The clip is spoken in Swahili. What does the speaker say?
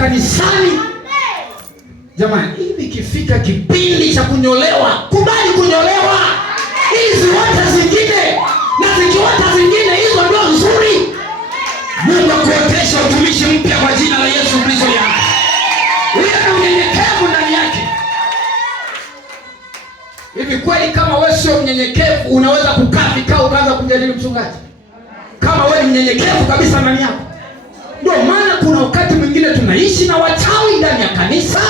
kanisani. Jamani, hivi ikifika kipindi cha kunyolewa, kubali kunyolewa. Hizi wata zingine na zikiwata zingine, hizo ndio nzuri. Mungu akuotesha utumishi mpya kwa jina la Yesu Kristo ya. Wewe na unyenyekevu ndani yake. Hivi kweli kama wewe sio mnyenyekevu unaweza kukaa vikao ukaanza kujadili mchungaji? Kama wewe ni mnyenyekevu kabisa ndani yako. Ndio maana kuna wakati mwingine tunaishi na wachawi ndani ya kanisa.